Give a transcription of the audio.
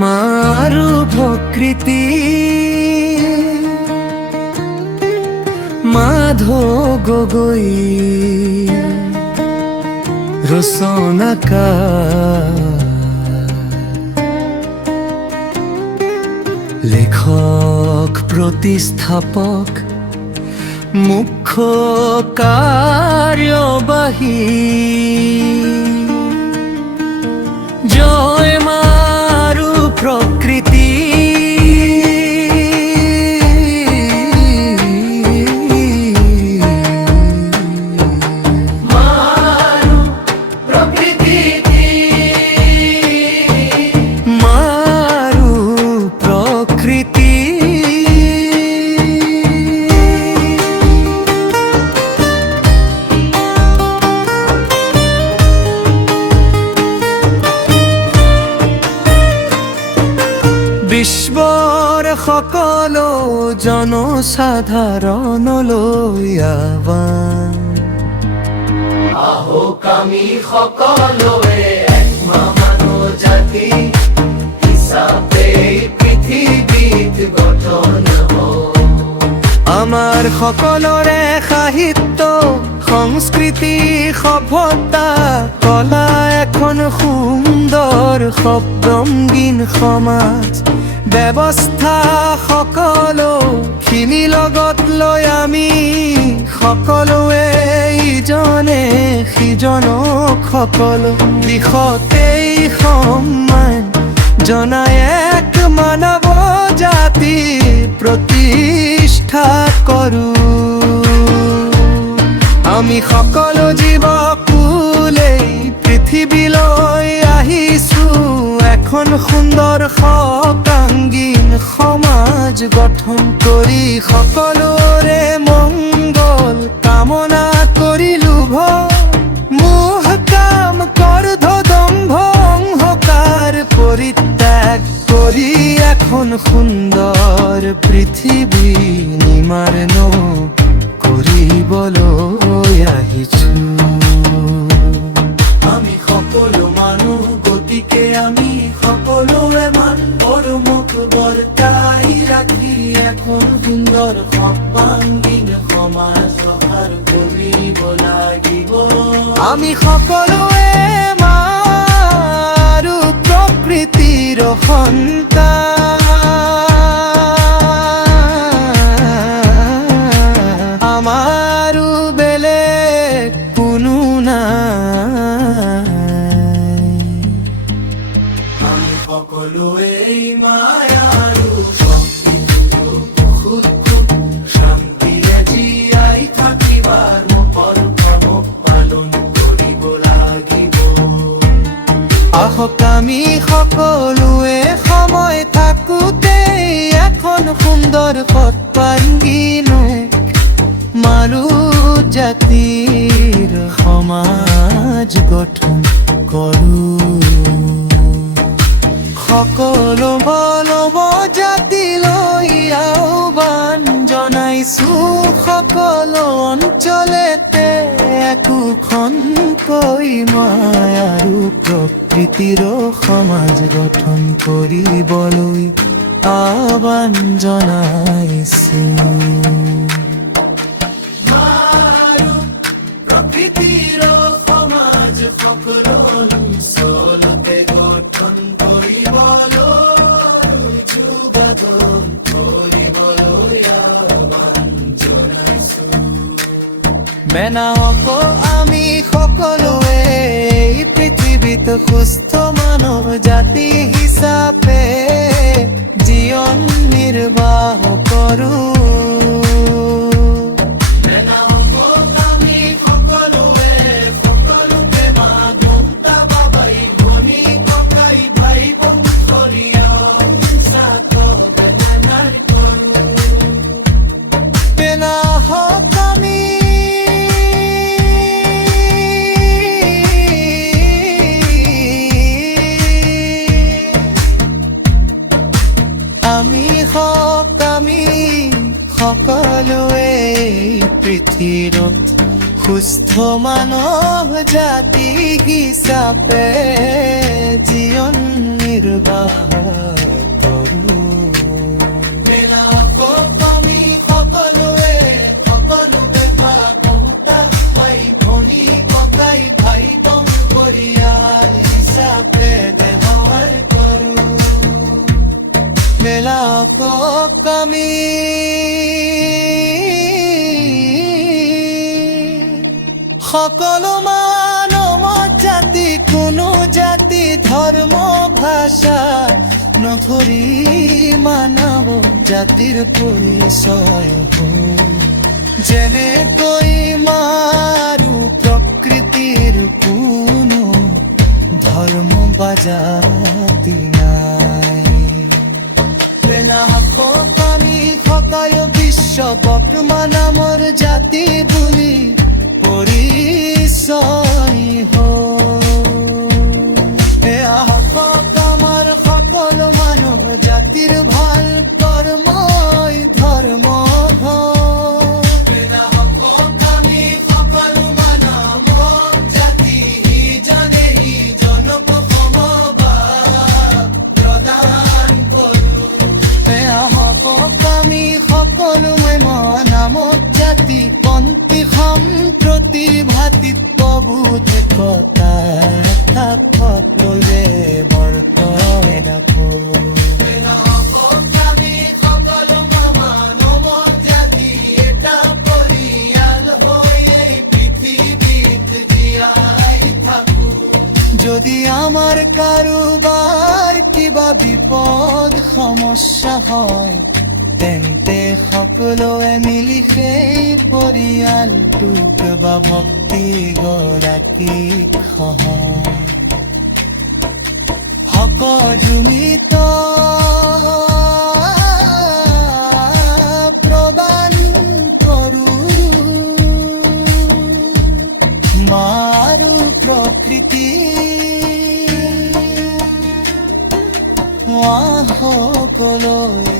মারু প্রকৃতি মাধো গগৈ রসনাকা লেখক প্রতিস্থাপক মুখ্য কার্যবাহী জয় মারু প্রকৃতি মারু প্রকৃতি মারু প্রকৃতি বিশ্বর সকলো জনসাধাৰণলৈ আহ্বান আহক আমি সকলোৱে এক মানৱ জাতি হিচাপে পৃথিৱীত গঠন হওঁ। আমাৰ সকলোৰে সাহিত্য সংস্কৃতি সভ্যতা কলা এখন সুন্দৰ শব্দৰঙীন সমাজ ব্যৱস্থা সকলোখিনি লগত লৈ আমি সকলোৱে ইজনে সিজনক সকলো দিশতেই সন্মান জনাই এক মানৱ জাতি প্ৰতিষ্ঠা কৰোঁ। আমি সকলো জীৱকুলেই পৃথিৱীলৈ আহিছো এখন সুন্দৰ সকাংগীন সমাজ গঠন কৰি সকলোৰে মংগল কামনা কৰি লোভ মোহ কাম ক্ৰোধ দম্ভ অহংকাৰ পৰিত্যাগ কৰি এখন সুন্দৰ পৃথিৱী নিৰ্মাণ কৰিবলৈ আহিছো। আমি সকলো মানুহ গতিকে আমি সকলোৱে মান পৰমক বৰ্তাই ৰাখি এখন সুন্দৰ সৰ্বাংগীন সমাজ গঢ়াৰ কৰিব লাগিব। আমি সকলোৱে মাৰো প্ৰকৃতিৰ সন্তান। আমাৰো বেলেগ কোনো নাই। আমি সকলোৱে মায়াৰো শান্তিৰে জীয়াই থাকিবাৰ কৰ্ম পালন কৰিব লাগিব। আহক আমি সকলোৱে সময় থাকোতে এখন সুন্দৰ সৰ্বাংগীন মানৱ জাতিৰ সমাজ গঠন কৰোঁ। সকলো মানৱ জাতিলৈ আহ্বান জনাইছো সকলো অঞ্চলতে একোখনকৈ মায়াৰো প্ৰকৃতিৰ সমাজ গঠন কৰিবলৈ আহ্বান জনাইছো। মাৰো প্ৰকৃতিৰ সমাজ সকলো অঞ্চলতে গঠন কৰিবলৈ যোগাযোগ কৰিবলৈ আহ্বান জনাইছো। মেনাহক আমি সকলোৱে এই পৃথিৱীত সুস্থ মানৱ জাতি হিচাপে জীৱন নিৰ্বাহ কৰোঁ। Not আমি সকলোৱে পৃথিৱীত সুস্থ মানৱ জাতি হিচাপে জীৱন নিৰ্বাহ কৰোঁ। আমি সকলোৱে ককা ভাই ভনী ককাই ভাই তম পৰিয়াল হিচাপে ব্যৱহাৰ কৰোঁ। মেলাকক আমি সকলো মানৱ জাতি, কোনো জাতি ধৰ্ম ভাষা নধৰি মানৱ জাতিৰ পৰিচয় হওঁ। যেনেকৈ মাৰো প্ৰকৃতিৰ কোনো ধৰ্ম বা জাতি নাই। আমি সকলো বিশ্বক মানৱৰ জাতি বুলি পৰিচয় এয়া আমাৰ সকলো মানৱ জাতিৰ ভাল কৰ্মই ধৰ্ম আমি সকলো মানৱ জাতি ইজনে ইজনক সমভাৱ প্ৰদান কৰোঁ। এয়া আমি সকলো মানৱ জাতি পন্থী সম্প্ৰতি ভাতৃত্ববোধ একতাৰ লৈ বৰ্তাই ৰাখোঁ। আমি সকলো মানৱ জাতি এটা পৰিয়াল হৈ এই পৃথিৱীত জীয়াই থাকোঁ। যদি আমাৰ কাৰোবাৰ কিবা বিপদ সমস্যা হয়, তেন্তে সকলোৱে মিলি সেই পৰিয়ালটোক বা ভক্তি গৰাকীক সহযোগিত প্ৰদান কৰোঁ। মাৰো প্ৰকৃতি সকলোৱে